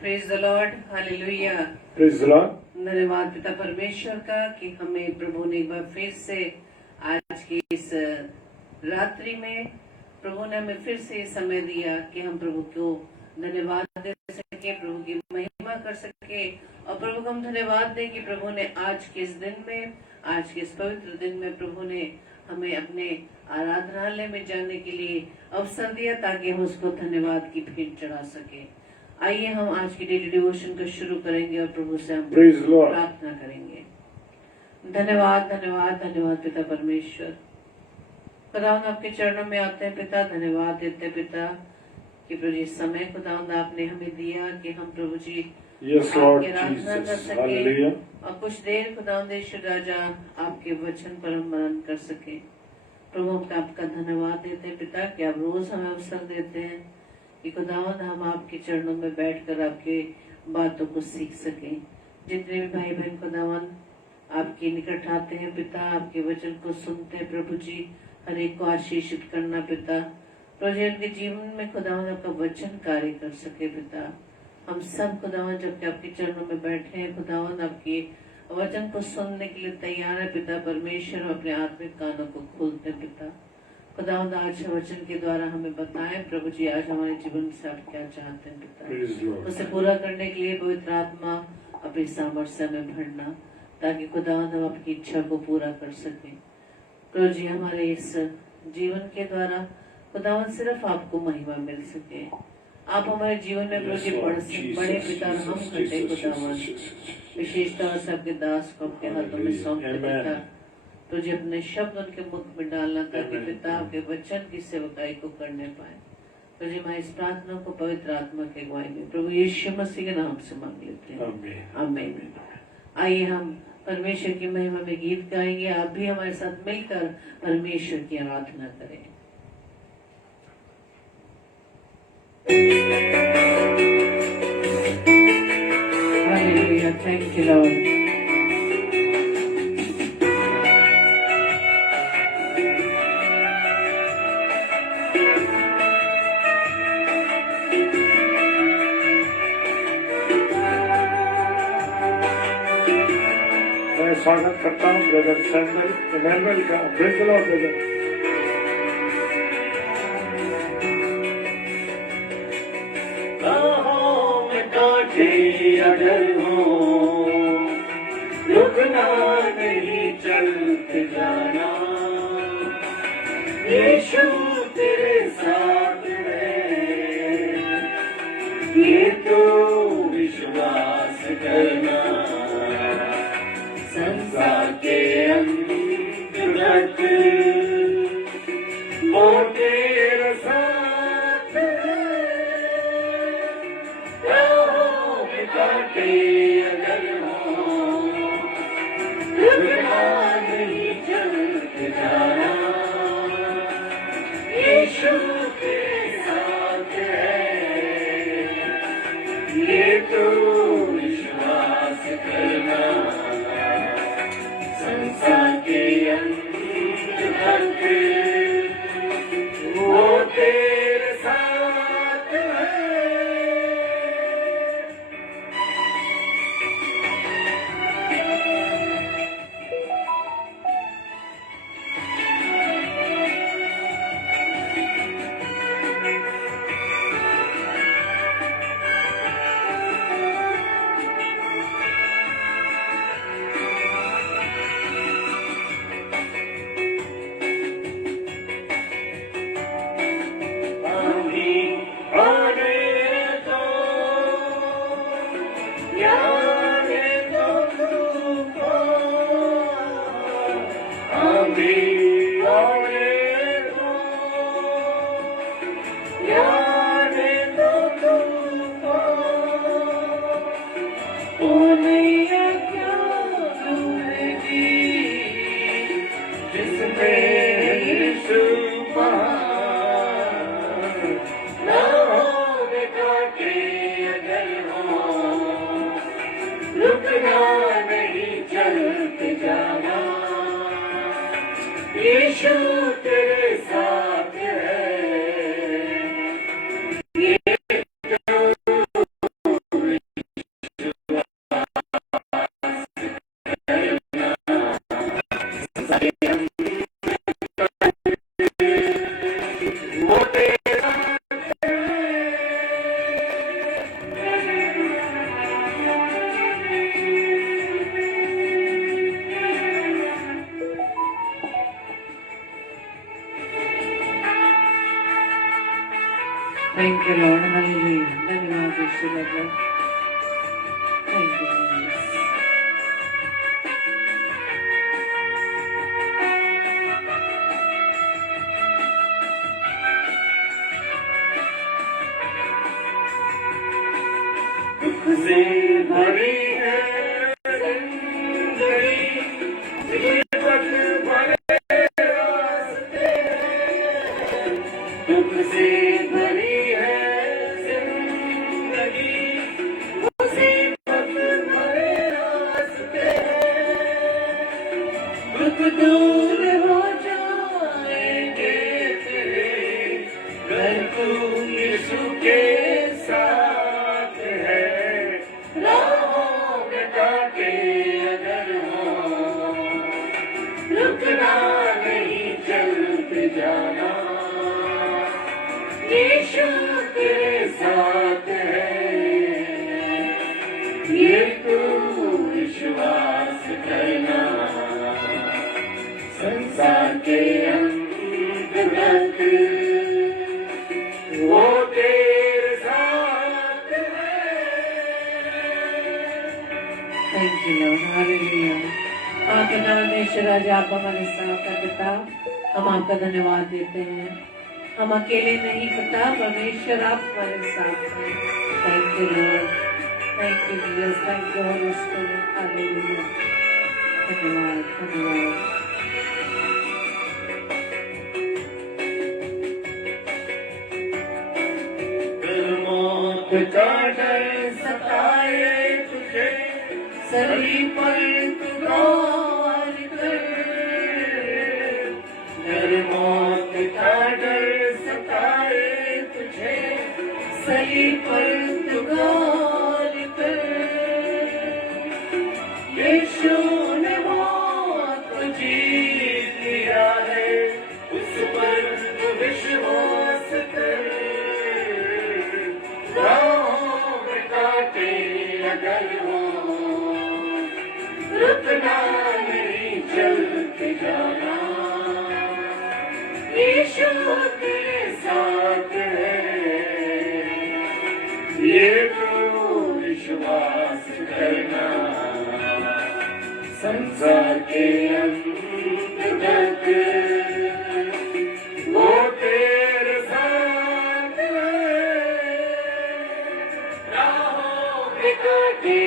Praise the Lord, hallelujah. Praise the Lord. धन्यवाद पिता परमेश्वर का कि हमें प्रभु ने एक बार फिर से आज की इस रात्रि में प्रभु ने हमें फिर से समय दिया कि हम प्रभु को धन्यवाद दे सके, प्रभु की महिमा कर सके और प्रभु को हम धन्यवाद दें कि प्रभु ने आज के इस दिन में, आज के इस पवित्र दिन में प्रभु ने हमें अपने आराधनालय में जाने के लिए अवसर दिया ताकि हम उसको धन्यवाद की भेंट चढ़ा सके। आइए हम आज की डेली डिवोशन को शुरू करेंगे और प्रभु से हम प्रार्थना करेंगे। धन्यवाद धन्यवाद धन्यवाद पिता परमेश्वर, खुदावंद आपके चरणों में आते हैं पिता, धन्यवाद देते हैं पिता कि प्रभु जी समय खुदावंद आपने हमें दिया कि हम प्रभु जी आपकी आराधना कर सके और कुछ देर खुदावंद यीशु राजा आपके वचन पर हम मनन कर सके। प्रभु आपका धन्यवाद देते हैं पिता कि आप रोज हमें अवसर देते हैं कि खुदावंद हम आपके चरणों में बैठकर आपके बातों को सीख सकें। जितने भी भाई बहन खुदावंद आपके निकट आते हैं पिता, आपके वचन को सुनते हैं प्रभु जी, हर एक को आशीषित करना पिता, प्रभु जी उनके जीवन में खुदावंद आपका वचन कार्य कर सके पिता। हम सब खुदावंद जबकि आपके चरणों में बैठे हैं खुदावंद आपके वचन को सुनने के लिए तैयार है पिता परमेश्वर, अपने आत्मिक कानों को खोलते हैं पिता। खुदावंद आज वचन के द्वारा हमें बताएं प्रभु जी आज हमारे जीवन से आप क्या चाहते हैं पिता, उसे पूरा करने के लिए पवित्र आत्मा अपनी सामर्थ्य में भरना ताकि खुदावंद हम अपनी इच्छा को पूरा कर सके। प्रभु जी हमारे इस जीवन के द्वारा खुदावंद सिर्फ आपको महिमा मिल सके, आप हमारे जीवन में प्रभु जी बड़े पिता हम घटे खुदावंद विशेषता से आपके दास को आपके हाथों में सौंपते पिता, तो जी अपने शब्द उनके मुख में डालना ताकि पिता आपके वचन की सेवकाई को करने पाए। तो जी मैं इस प्रार्थना को पवित्र आत्मा के अगुवाई में प्रभु यीशु मसीह के नाम से मांग लेते हैं, आमीन। आइए हम परमेश्वर की महिमा में गीत गाएंगे, आप भी हमारे साथ मिलकर परमेश्वर की आराधना करें। Hallelujah, thank you Lord. स्वागत करता हूँ ब्रदर सैमुअल इमैनुअल का। Praise the Lord brother. राहों में कांटे अगर हों, रुकना नहीं चलते जाना, यीशु तेरे साथ है, ये तो विश्वास करना। संसार के अंत तक वो तेरे साथ है, राहों में कांटे अगर हों, रुकना नहीं चलते जाना, यीशु तेरे साथ है, ये तो विश्वास करना। संसार के अंत तक वो तेरे साथ है। यीशु लगा। Thank you. से भरी है जिंदगी, विपत भरे रास्ते, दुख से भरी है जिंदगी, मुसीबत भरे रास्ते, दुख दूर हो जाएंगे तेरे, घर तू यीशु के साथ है। राहों में कांटे अगर हो, रुकना नहीं, चलते जाना, यीशु तेरे साथ है। ये तू विश्वास करना, संसार के अंत तक वो तेरे साथ है। Thank you Lord, hallelujah. आपके नाम ईश्वर आज आप हमारे साथ है पिता, हम आपका धन्यवाद देते हैं। हम अकेले नहीं पिता, परमेश्वर आप हमारे साथ हैं। Thank you Lord, thank you Jesus, thank you Holi spirit, hallelujah. धन्यवाद, धन्यवाद। मौत का डर सताए तुझे, सलीब पर तू गौर कर। डर मौत का डर सताए तुझे, सलीब पर तू गौर कर। यीशु ने मौत को जीत लिया है, उस पर तू विश्वास कर। राहों में कांटे अगर हो, रुकना नहीं, चलते जाना, यीशु तेरे साथ है। ये तो विश्वास करना, संसार के अंत तक वो तेरे साथ है। राहों में कांटे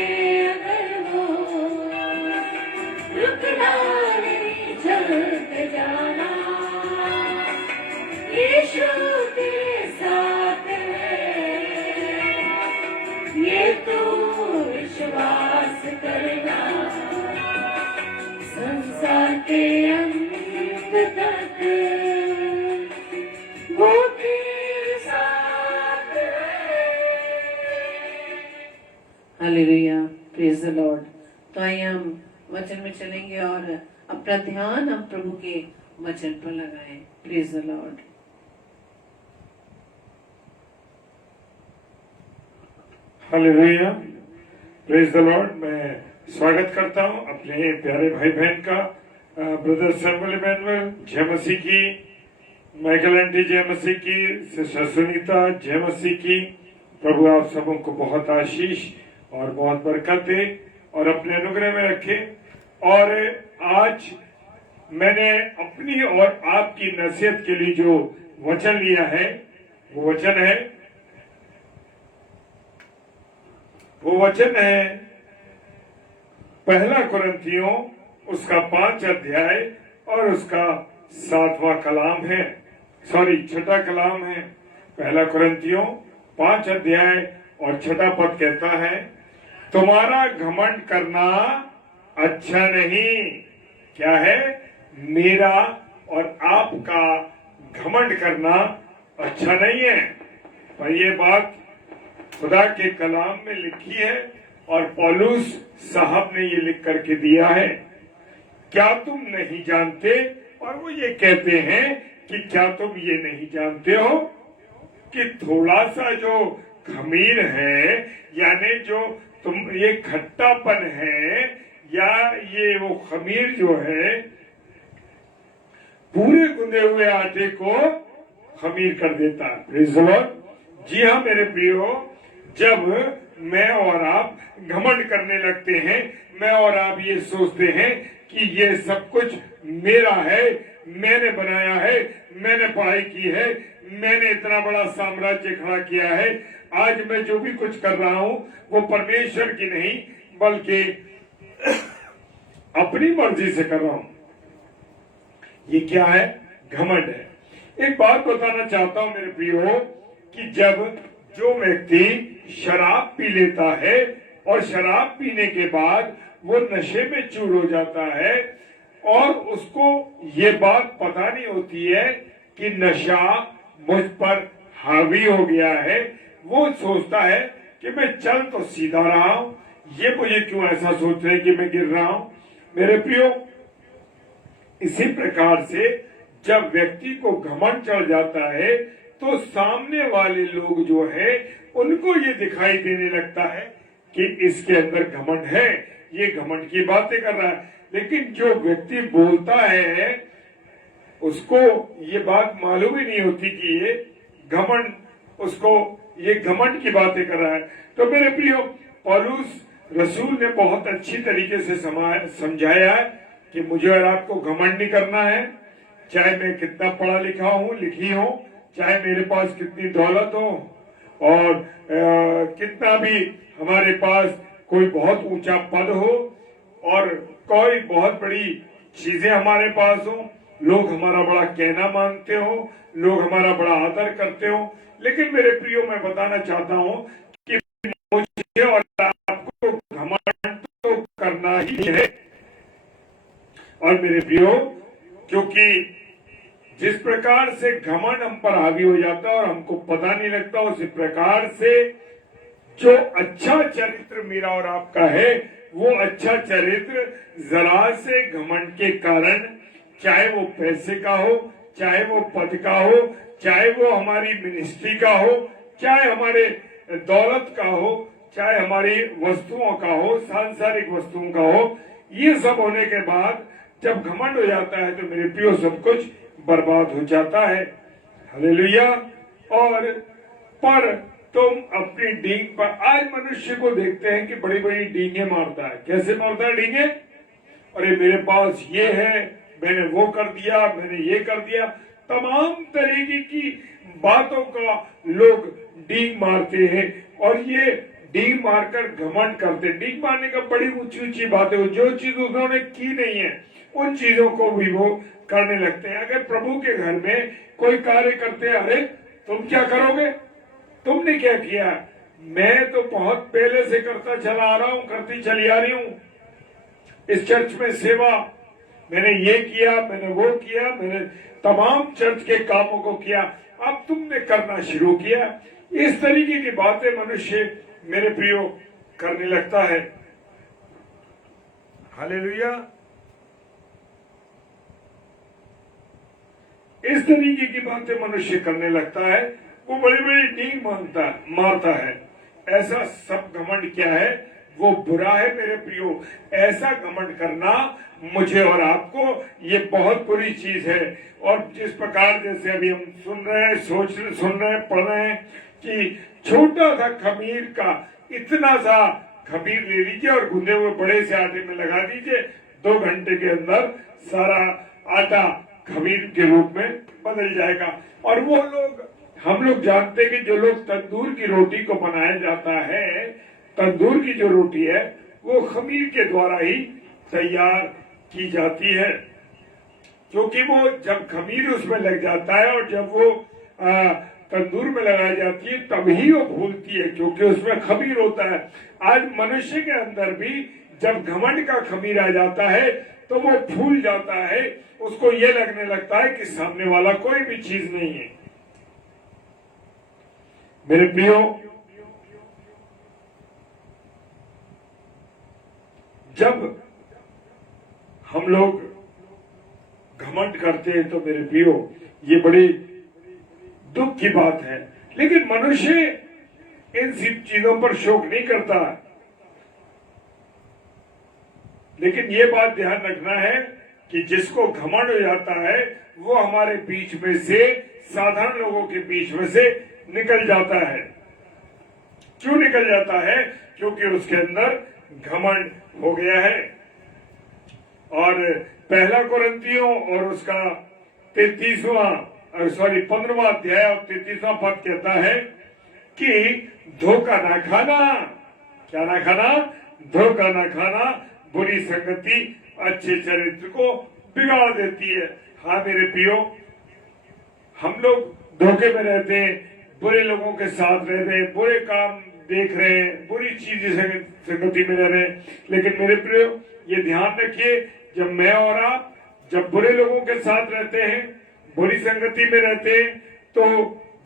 अगर हो, रुकना नहीं, चलते जाना, यीशु तेरे साथ है। ये तो विश्वास करना, संसार के अंत तक वो तेरे साथ है। Hallelujah, praise the Lord. तो आइए हम वचन में चलेंगे और अपना ध्यान हम प्रभु के वचन पर लगाएं। Praise the Lord. Hallelujah, praise the Lord. मैं स्वागत करता हूं अपने प्यारे भाई बहन का, ब्रदर सैमुअल इमैनुअल, जय मसीह की। माइकल आंटी जय मसीह की, सिस्टर सुनीता जय मसीह की। प्रभु आप सबों को बहुत आशीष और बहुत बरकत दे और अपने अनुग्रह में रखे। और आज मैंने अपनी और आपकी नसीहत के लिए जो वचन लिया है वो वचन है पहला कुरिन्थियों उसका 5 अध्याय और उसका 7वां कलाम है, छठा कलाम है। पहला कुरिन्थियों 5 अध्याय और 6 पद कहता है, तुम्हारा घमंड करना अच्छा नहीं। क्या है? मेरा और आपका घमंड करना अच्छा नहीं है। पर ये बात खुदा के कलाम में लिखी है और पौलुस साहब ने ये लिख करके दिया है। क्या तुम नहीं जानते? और वो ये कहते हैं कि क्या तुम ये नहीं जानते हो कि थोड़ा सा जो खमीर है, यानी जो तुम ये खट्टापन है या ये वो खमीर जो है, पूरे गुंदे हुए आटे को खमीर कर देता है। Praise the Lord. जी हाँ मेरे प्रियो, जब मैं और आप घमंड करने लगते हैं, मैं और आप ये सोचते हैं कि ये सब कुछ मेरा है, मैंने बनाया है, मैंने पढ़ाई की है, मैंने इतना बड़ा साम्राज्य खड़ा किया है, आज मैं जो भी कुछ कर रहा हूं वो परमेश्वर की नहीं बल्कि अपनी मर्जी से कर रहा हूं। ये क्या है? घमंड है। एक बात बताना चाहता हूं मेरे प्रियो कि जब जो व्यक्ति शराब पी लेता है और शराब पीने के बाद वो नशे में चूर हो जाता है और उसको ये बात पता नहीं होती है कि नशा मुझ पर हावी हो गया है, वो सोचता है कि मैं चल तो सीधा रहा हूं, ये मुझे क्यों ऐसा सोच रहे कि मैं गिर रहा हूं। मेरे प्रियो, इसी प्रकार से जब व्यक्ति को घमंड चढ़ जाता है तो सामने वाले लोग जो है उनको ये दिखाई देने लगता है कि इसके अंदर घमंड है, ये घमंड की बातें कर रहा है। लेकिन जो व्यक्ति बोलता है उसको ये बात मालूम ही नहीं होती कि ये घमंड, उसको ये घमंड की बातें कर रहा है। तो मेरे प्रियो, पौलुस रसूल ने बहुत अच्छी तरीके से समझाया है कि मुझे और आपको घमंड नहीं करना है, चाहे मैं कितना पढ़ा लिखा हूं, लिखी हूं, चाहे मेरे पास कितनी दौलत हो और कितना भी हमारे पास कोई बहुत ऊंचा पद हो और कोई बहुत बड़ी चीजें हमारे पास हो, लोग हमारा बड़ा कहना मानते हो, लोग हमारा बड़ा आदर करते हो। लेकिन मेरे प्रियो, मैं बताना चाहता हूं कि मुझे और आपको घमंड तो करना ही है। और मेरे प्रियो, क्योंकि जिस प्रकार से घमंड हम पर हावी हो जाता है और हमको पता नहीं लगता, उसी प्रकार से जो अच्छा चरित्र मेरा और आपका है, वो अच्छा चरित्र जरा से घमंड के कारण, चाहे वो पैसे का हो, चाहे वो पद का हो, चाहे वो हमारी मिनिस्ट्री का हो, चाहे हमारे दौलत का हो, चाहे हमारी वस्तुओं का हो, सांसारिक वस्तुओं का हो, ये सब होने के बाद जब घमंड हो जाता है तो मेरे प्रियो सब कुछ बर्बाद हो जाता है। हालेलुया। और पर तुम अपनी डींग पर, आज मनुष्य को देखते हैं कि बड़ी बड़ी डींगे मारता है। कैसे मारता है डींगे? अरे मेरे पास ये है, मैंने वो कर दिया, मैंने ये कर दिया, तमाम तरीके की बातों का लोग डींग मारते हैं और ये डींग मारकर घमंड करते हैं। डींग मारने का बड़ी ऊंची ऊंची बातें हो, जो चीज उन्होंने की नहीं है उन चीजों को भी वो करने लगते हैं। अगर प्रभु के घर में कोई कार्य करते हैं, अरे तुम क्या करोगे, तुमने क्या किया? मैं तो बहुत पहले से करता चला आ रहा हूं, करती चली आ रही हूं, इस चर्च में सेवा मैंने ये किया, मैंने वो किया, मैंने तमाम चर्च के कामों को किया, अब तुमने करना शुरू किया। इस तरीके की बातें मनुष्य मेरे प्रियो करने लगता है। हालेलुया। इस तरीके की बातें मनुष्य करने लगता है, वो बड़ी बड़ी डींग मारता है। ऐसा सब घमंड क्या है? वो बुरा है मेरे प्रियो। ऐसा घमंड करना मुझे और आपको ये बहुत बुरी चीज है। और जिस प्रकार जैसे अभी हम सुन रहे हैं, पढ़ रहे हैं कि छोटा सा खमीर का इतना सा खमीर ले लीजिए और गूंदे हुए बड़े से आटे में लगा दीजिए, 2 घंटे के अंदर सारा आटा खमीर के रूप में बदल जाएगा। और वो लोग, हम लोग जानते हैं कि जो लोग तंदूर की रोटी को बनाया जाता है, तंदूर की जो रोटी है वो खमीर के द्वारा ही तैयार की जाती है, क्योंकि वो जब खमीर उसमें लग जाता है और जब वो तंदूर में लगाई जाती है तभी वो फूलती है, क्योंकि उसमें खमीर होता है। आज मनुष्य के अंदर भी जब घमंड का खमीर आ जाता है तो वो फूल जाता है, उसको ये लगने लगता है कि सामने वाला कोई भी चीज नहीं है। मेरे प्रियो, जब हम लोग घमंड करते हैं तो मेरे प्रियो ये बड़ी दुख की बात है। लेकिन मनुष्य इन सब चीजों पर शोक नहीं करता। लेकिन ये बात ध्यान रखना है कि जिसको घमंड हो जाता है वो हमारे बीच में से, साधारण लोगों के बीच में से निकल जाता है। क्यों निकल जाता है? क्योंकि उसके अंदर घमंड हो गया है। और पहला कुरिन्थियों और उसका 15वां अध्याय और 33वां पद कहता है कि धोखा ना खाना। क्या ना खाना? धोखा ना खाना। बुरी संगति अच्छे चरित्र को बिगाड़ देती है। हाँ मेरे प्रियो, हम लोग धोखे में रहते हैं, बुरे लोगों के साथ रहते हैं, बुरे काम देख रहे हैं, बुरी चीजें संगति में रह रहे हैं। लेकिन मेरे प्रियो, ये ध्यान रखिए, जब मैं और आप जब बुरे लोगों के साथ रहते हैं, बुरी संगति में रहते हैं, तो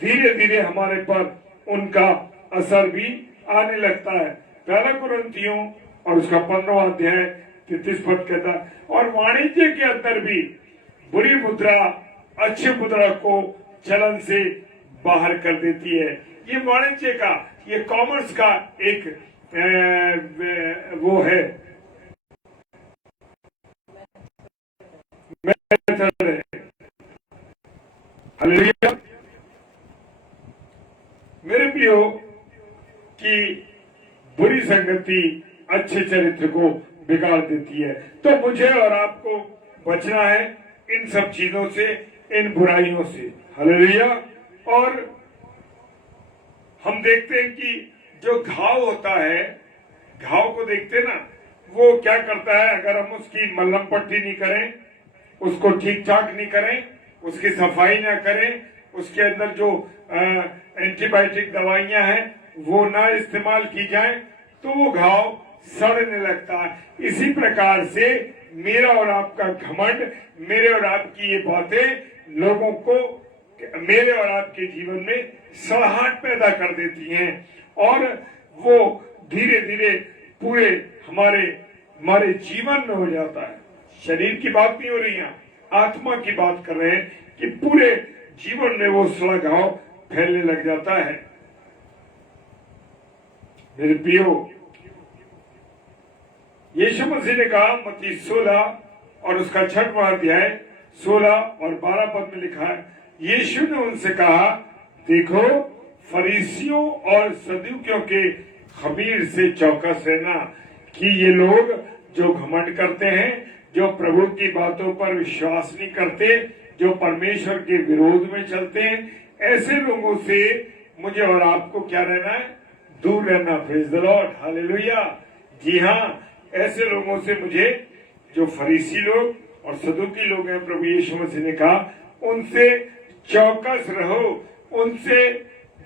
धीरे धीरे हमारे पर उनका असर भी आने लगता है। पहला कुरिन्थियों और उसका 15वां अध्याय 33 पद कहता है, और वाणिज्य के अंदर भी बुरी मुद्रा अच्छी मुद्रा को चलन से बाहर कर देती है। ये वाणिज्य का, ये कॉमर्स का एक वो है, मेथड है। हालेलुया। मेरे प्रियो, कि बुरी संगति अच्छे चरित्र को बिगाड़ देती है। तो मुझे और आपको बचना है इन सब चीजों से, इन बुराइयों से। हालेलुया। और हम देखते हैं कि जो घाव होता है, घाव को देखते ना, वो क्या करता है? अगर हम उसकी मलहम पट्टी नहीं करें, उसको ठीक ठाक नहीं करें, उसकी सफाई ना करें, उसके अंदर जो एंटीबायोटिक दवाइयां हैं वो ना इस्तेमाल की जाए, तो वो घाव सड़ने लगता है। इसी प्रकार से मेरा और आपका घमंड, मेरे और आपकी ये बातें लोगों को, मेरे और आपके जीवन में सड़ाहट पैदा कर देती हैं, और वो धीरे धीरे पूरे हमारे जीवन में हो जाता है। शरीर की बात नहीं हो रही है, आत्मा की बात कर रहे हैं कि पूरे जीवन में वो सड़ा घाव फैलने लग जाता है। मेरे प्रियो, यीशु मसीह ने कहा, मत्ती 16 और उसका 6वां अध्याय 16 और 12 पद में लिखा है, यीशु ने उनसे कहा, देखो फरीसियों और सदूकियों के खमीर से चौकस रहना, कि ये लोग जो घमंड करते हैं, जो प्रभु की बातों पर विश्वास नहीं करते, जो परमेश्वर के विरोध में चलते हैं, ऐसे लोगों से मुझे और आपको क्या रहना है? दूर रहना। Praise the Lord. हालेलुया। जी हाँ, ऐसे लोगों से मुझे, जो फरीसी लोग और सदूकी लोग हैं, प्रभु यीशु मसीह ने कहा, उनसे चौकस रहो, उनसे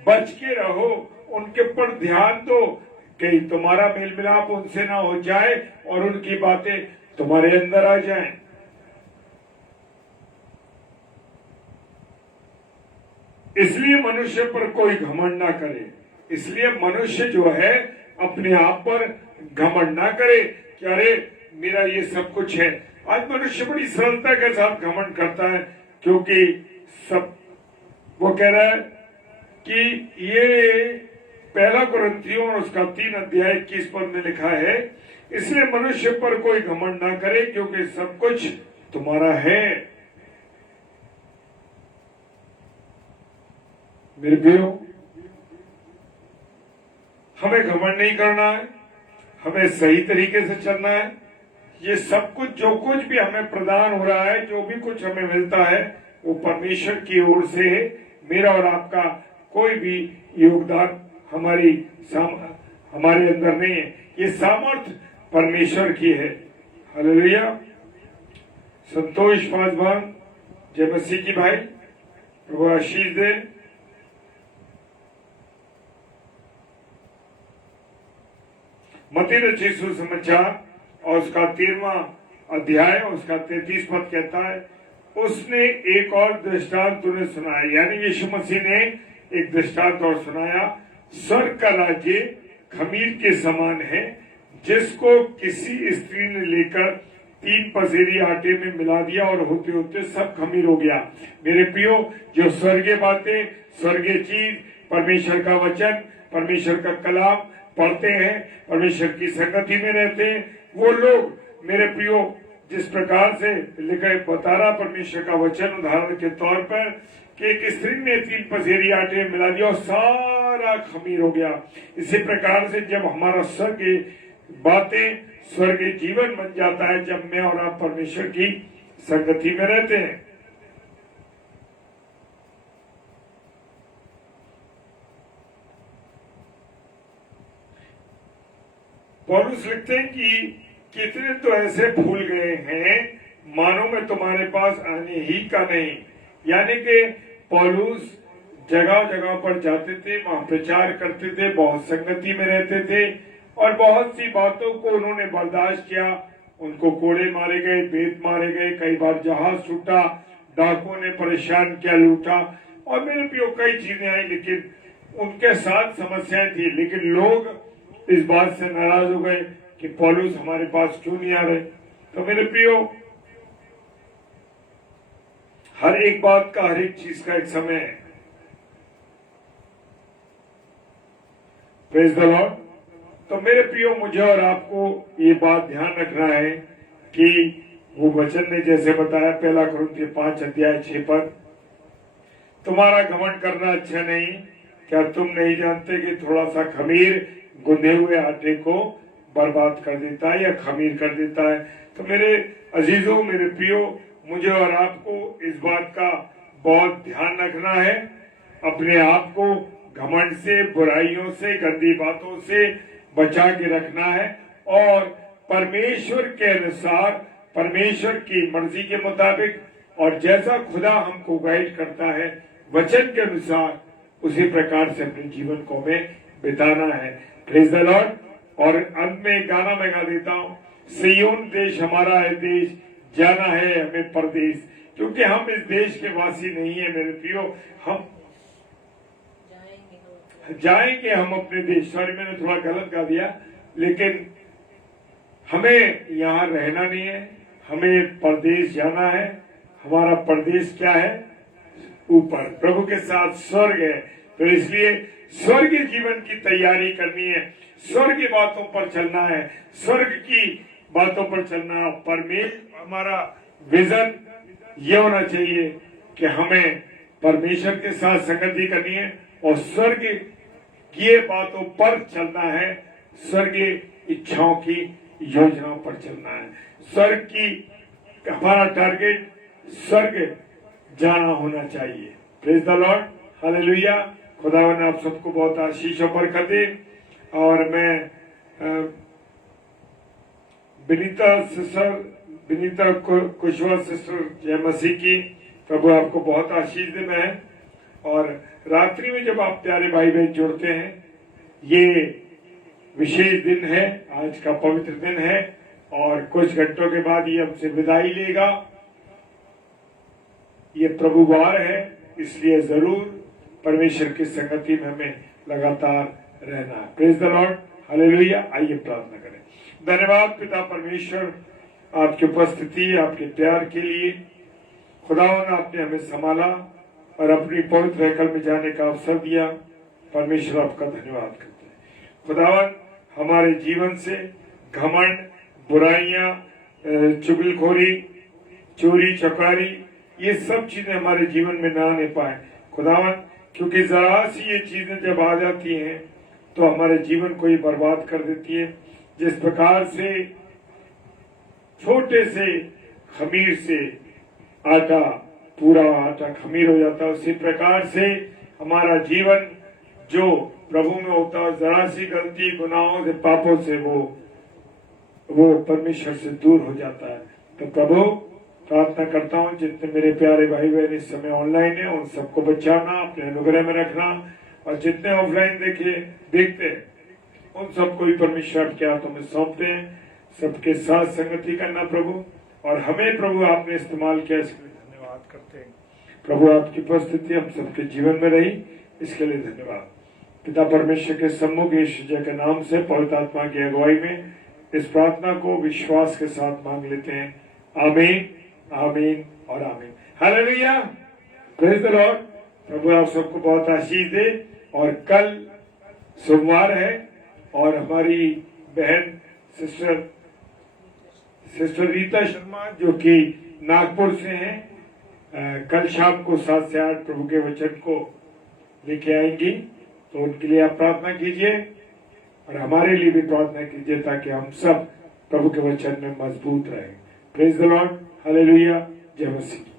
बच के रहो, उनके पर ध्यान दो, कहीं तुम्हारा मेल मिलाप उनसे ना हो जाए और उनकी बातें तुम्हारे अंदर आ जाएं। इसलिए मनुष्य पर कोई घमंड ना करे। इसलिए मनुष्य जो है अपने आप पर घमंड ना करे कि अरे मेरा ये सब कुछ है। आज मनुष्य बड़ी सरलता के साथ घमंड करता है, क्योंकि सब वो कह रहा है कि ये पहला कुरिन्थियों और उसका 3 अध्याय 21 पद में लिखा है, इसलिए मनुष्य पर कोई घमंड ना करे, क्योंकि सब कुछ तुम्हारा है। मेरे प्रियो, हमें घमंड नहीं करना है, हमें सही तरीके से चलना है। ये सब कुछ, जो कुछ भी हमें प्रदान हो रहा है, जो भी कुछ हमें मिलता है, वो परमेश्वर की ओर से है। मेरा और आपका कोई भी योगदान हमारे अंदर नहीं है। ये सामर्थ परमेश्वर की है। हालेलुया। संतोष पासवान, जय मसीह की भाई, प्रभु आशीष दे। मत्ती रचित सुसमाचार और उसका 13वां अध्याय और उसका 33 पद कहता है, उसने एक और दृष्टांत उन्हें सुनाया, यानी यीशु मसीह ने एक दृष्टांत और सुनाया। स्वर्ग का राज्य खमीर के समान है, जिसको किसी स्त्री ने लेकर 3 पसेरी आटे में मिला दिया और होते होते सब खमीर हो गया। मेरे प्रियो, जो स्वर्गीय बातें, स्वर्गीय चीज, परमेश्वर का वचन, परमेश्वर का कलाम पढ़ते हैं, परमेश्वर की संगति में रहते हैं, वो लोग, मेरे प्रियो, जिस प्रकार से लिखा बता रहा परमेश्वर का वचन उदाहरण के तौर पर, कि एक स्त्री ने 3 पसेरी आटे में मिला दिया और सारा खमीर हो गया। इसी प्रकार से जब हमारा स्वर्ग बातें स्वर्ग जीवन बन जाता है, जब मैं और आप परमेश्वर की संगति में रहते हैं। पौलुस लिखते हैं कि कितने तो ऐसे भूल गए हैं मानो मैं तुम्हारे पास आने ही का नहीं। यानी कि पौलुस जगह जगह पर जाते थे, वहां प्रचार करते थे, बहुत संगति में रहते थे और बहुत सी बातों को उन्होंने बर्दाश्त किया। उनको कोड़े मारे गए, बेत मारे गए, कई बार जहाज छूटा, डाकुओं ने परेशान किया, लूटा और मेरे प्रियो कई चीजें आई, लेकिन उनके साथ समस्याएं थी। लेकिन लोग इस बात से नाराज हो गए कि पौलुस हमारे पास क्यों नहीं आ रहे। तो मेरे प्रियो, हर एक बात का, हर एक चीज का एक समय है। Praise the Lord. तो मेरे प्रियो, मुझे और आपको ये बात ध्यान रखना है कि वो वचन ने जैसे बताया, 1 कुरिन्थियों 5 अध्याय 6 पर, तुम्हारा घमंड करना अच्छा नहीं। क्या तुम नहीं जानते कि थोड़ा सा खमीर गुंदे हुए आटे को बर्बाद कर देता है या खमीर कर देता है। तो मेरे अजीजों, मेरे प्रियो, मुझे और आपको इस बात का बहुत ध्यान रखना है। अपने आप को घमंड से, बुराइयों से, गंदी बातों से बचा के रखना है और परमेश्वर के अनुसार, परमेश्वर की मर्जी के मुताबिक और जैसा खुदा हमको गाइड करता है वचन के अनुसार, उसी प्रकार से अपने जीवन को हमें बिताना है। Praise the Lord. और अंत में गाना मैं गा देता हूँ, सिय्योन देश हमारा है देश, जाना है हमें परदेश। क्योंकि हम इस देश के वासी नहीं है मेरे प्रियो, हम जाएंगे हम अपने देश। सॉरी, मैंने थोड़ा गलत गा दिया, लेकिन हमें यहाँ रहना नहीं है, हमें परदेश जाना है। हमारा परदेश क्या है? ऊपर, प्रभु के साथ स्वर्ग है। तो इसलिए स्वर्गीय जीवन की तैयारी करनी है, स्वर्गीय बातों पर चलना है, स्वर्ग की बातों पर चलना। परमेश्वर, हमारा विजन ये होना चाहिए कि हमें परमेश्वर के साथ संगति करनी है और स्वर्ग की बातों पर चलना है, स्वर्गीय इच्छाओं की योजनाओं पर चलना है। स्वर्ग की, हमारा टारगेट स्वर्ग जाना होना चाहिए। Praise the Lord, hallelujah. खुदावन आप सबको बहुत आशीष और बरकत दे। और मैं विनीता कुशवाहा सिस्टर, जय मसीह की, प्रभु आपको बहुत आशीष दे। मैं और रात्रि में जब आप प्यारे भाई बहन जुड़ते हैं, ये विशेष दिन है, आज का पवित्र दिन है और कुछ घंटों के बाद ये हमसे विदाई लेगा। ये प्रभुवार है, इसलिए जरूर परमेश्वर की संगति में हमें लगातार रहना है। Praise the Lord, hallelujah. आइए प्रार्थना करें। धन्यवाद पिता परमेश्वर, आपकी उपस्थिति, आपके प्यार के लिए। खुदावन, आपने हमें संभाला और अपनी पवित्र हैकल में जाने का अवसर दिया। परमेश्वर आपका धन्यवाद करते हैं। खुदावन, हमारे जीवन से घमंड, बुराइयां, चुगलखोरी, चोरी चकारी, ये सब चीजें हमारे जीवन में ना आने पाए खुदावन, क्योंकि जरा सी ये चीजें जब आ जाती हैं तो हमारे जीवन को ही बर्बाद कर देती है। जिस प्रकार से छोटे से खमीर से आटा, पूरा आटा खमीर हो जाता है, उसी प्रकार से हमारा जीवन जो प्रभु में होता है, जरा सी गलती, गुनाहों से, पापों से वो परमेश्वर से दूर हो जाता है। तो प्रभु, प्रार्थना करता हूँ जितने मेरे प्यारे भाई बहन इस समय ऑनलाइन है, उन सबको बचाना, अपने अनुग्रह में रखना, और जितने ऑफलाइन देखते हैं उन सबको भी परमेश्वर के हाथों में सौंपते हैं। सबके साथ संगति करना प्रभु, और हमें प्रभु आपने इस्तेमाल किया, इसके लिए धन्यवाद करते हैं। प्रभु, आपकी उपस्थिति हम सबके जीवन में रही, इसके लिए धन्यवाद। पिता परमेश्वर के सम्मुख यीशु जी के नाम से पवित्र आत्मा की अगुवाई में इस प्रार्थना को विश्वास के साथ मांग लेते हैं। आमीन, आमीन और आमीन। Hallelujah, praise the lord. प्रभु आप सबको बहुत आशीष दे। और कल सोमवार है और हमारी बहन सिस्टर रीता शर्मा, जो कि नागपुर से हैं, कल शाम को 7 से 8 प्रभु के वचन को लेके आएंगी, तो उनके लिए आप प्रार्थना कीजिए और हमारे लिए भी प्रार्थना कीजिए ताकि हम सब प्रभु के वचन में मजबूत रहें। प्रेज द लॉर्ड, हालेलुया, जय मसीह।